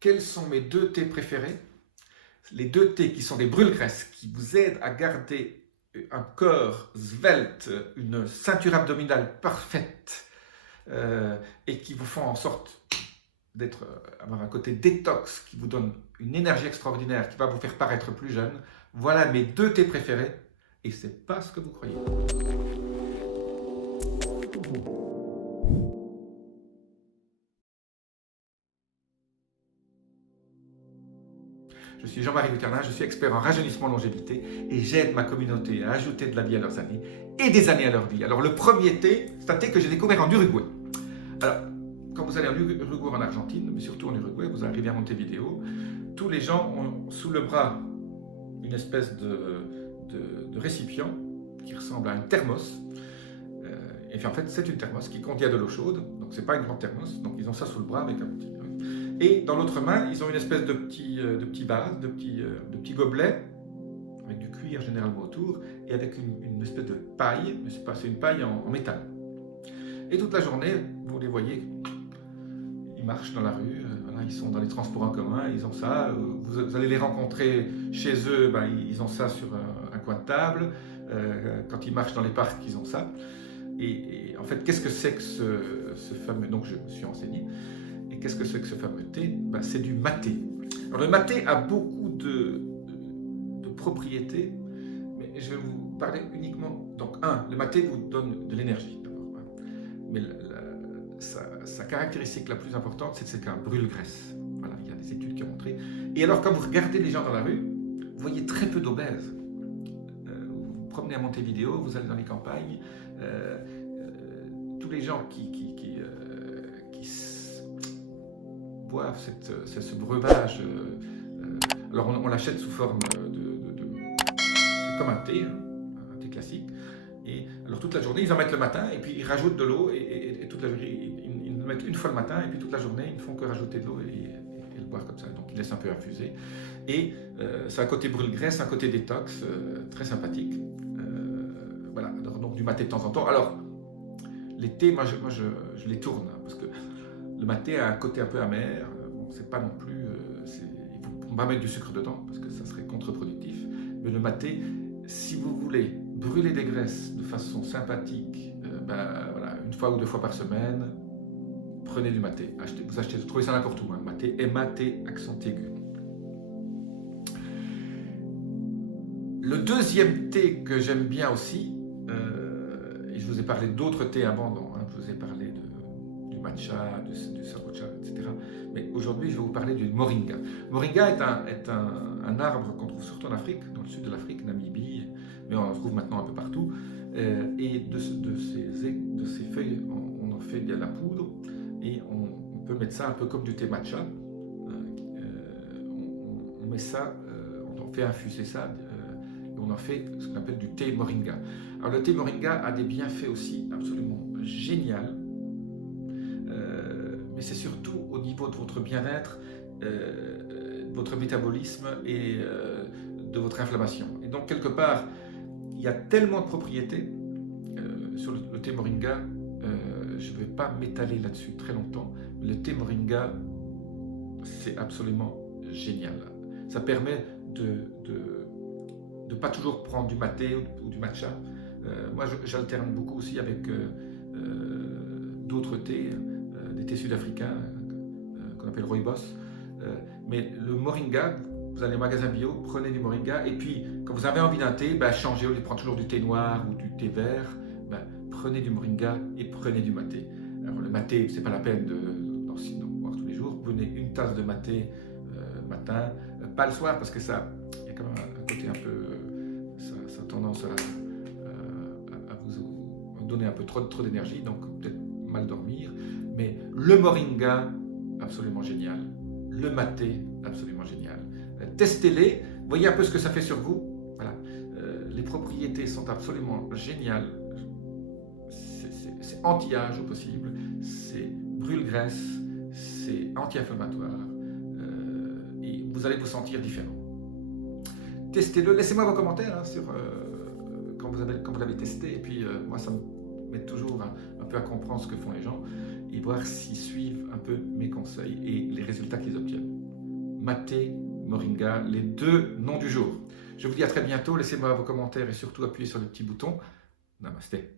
quels sont mes 2 thés préférés. Les 2 thés qui sont des brûle-graisse, qui vous aident à garder un corps svelte, une ceinture abdominale parfaite, et qui vous font en sorte avoir un côté détox, qui vous donne une énergie extraordinaire, qui va vous faire paraître plus jeune. Voilà mes 2 thés préférés, et c'est pas ce que vous croyez. Je suis Jean-Marie Luternin, je suis expert en rajeunissement longévité et j'aide ma communauté à ajouter de la vie à leurs années et des années à leur vie. Alors le premier thé, c'est un thé que j'ai découvert en Uruguay. Alors, quand vous allez en Uruguay, en Argentine, mais surtout en Uruguay, vous arrivez à Montevideo, tous les gens ont sous le bras une espèce de récipient qui ressemble à un thermos. Et puis en fait, c'est une thermos qui contient de l'eau chaude, donc c'est pas une grande thermos, donc ils ont ça sous le bras avec un petit. Et dans l'autre main, ils ont une espèce de petit vase, de petit gobelet, avec du cuir généralement autour, et avec une espèce de paille, mais c'est une paille en métal. Et toute la journée, vous les voyez, ils marchent dans la rue, voilà, ils sont dans les transports en commun, ils ont ça, vous allez les rencontrer chez eux, ben, ils ont ça sur un coin de table, quand ils marchent dans les parcs, ils ont ça. Et en fait, qu'est-ce que c'est que ce fameux... Donc je me suis renseigné. Et qu'est-ce que c'est que ce fameux thé? Ben, c'est du maté. Alors le maté a beaucoup de propriétés, mais je vais vous parler uniquement... Donc le maté vous donne de l'énergie d'abord. Hein. Mais sa caractéristique la plus importante, c'est que c'est un brûle-graisse. Voilà, il y a des études qui ont montré. Et alors quand vous regardez les gens dans la rue, vous voyez très peu d'obèses. Vous vous promenez à Montevideo, vous allez dans les campagnes, tous les gens qui boivent ce breuvage, alors on l'achète sous forme c'est comme un thé classique, et alors toute la journée ils en mettent le matin, et puis ils rajoutent de l'eau, et toute la journée ils le mettent une fois le matin, et puis toute la journée ils ne font que rajouter de l'eau et le boire comme ça, donc ils laissent un peu infuser, et c'est un côté brûle-graisse, un côté détox, très sympathique. Voilà, donc du maté de temps en temps. Alors, les thés, moi je les tourne, hein, parce que le maté a un côté un peu amer, bon, c'est pas non plus... il ne faut pas mettre du sucre dedans, parce que ça serait contre-productif, mais le maté, si vous voulez brûler des graisses de façon sympathique, voilà, 1 fois ou 2 fois par semaine, prenez du maté, vous trouvez ça n'importe où, hein, maté, M-A-T, accent aigu. Le deuxième thé que j'aime bien aussi, et je vous ai parlé d'autres thés avant, hein, je vous ai parlé du matcha, du sapocha, etc. Mais aujourd'hui, je vais vous parler du moringa. Moringa est un arbre qu'on trouve surtout en Afrique, dans le sud de l'Afrique, Namibie, mais on en trouve maintenant un peu partout. Et de ces feuilles, on en fait de la poudre, et on peut mettre ça un peu comme du thé matcha. On met ça, on fait infuser ça, on en fait ce qu'on appelle du thé moringa. Alors le thé moringa a des bienfaits aussi absolument géniaux, mais c'est surtout au niveau de votre bien-être, de votre métabolisme et de votre inflammation. Et donc quelque part, il y a tellement de propriétés sur le thé moringa, je ne vais pas m'étaler là-dessus très longtemps, mais le thé moringa, c'est absolument génial. Ça permet de ne pas toujours prendre du maté ou du matcha. Moi, j'alterne beaucoup aussi avec d'autres thés, des thés sud-africains qu'on appelle rooibos. Mais le moringa, vous allez au magasin bio, prenez du moringa, et puis quand vous avez envie d'un thé, changez, au lieu de prendre toujours du thé noir ou du thé vert, prenez du moringa et prenez du maté. Alors le maté, c'est pas la peine d'en boire tous les jours. Prenez une tasse de maté le matin, pas le soir, parce que ça, il y a quand même un côté un peu, ça a tendance à vous donner un peu trop d'énergie, donc peut-être mal dormir. Mais le moringa, absolument génial. Le maté, absolument génial. Testez-les, voyez un peu ce que ça fait sur vous. Voilà. Les propriétés sont absolument géniales. C'est anti-âge au possible, c'est brûle-graisse, c'est anti-inflammatoire, et vous allez vous sentir différent. Testez-le, laissez-moi vos commentaires hein, sur quand vous l'avez testé, et puis moi ça m'aide toujours un peu à comprendre ce que font les gens et voir s'ils suivent un peu mes conseils et les résultats qu'ils obtiennent. maté, moringa, les deux noms du jour. Je vous dis à très bientôt, laissez-moi vos commentaires et surtout appuyez sur le petit bouton. Namasté.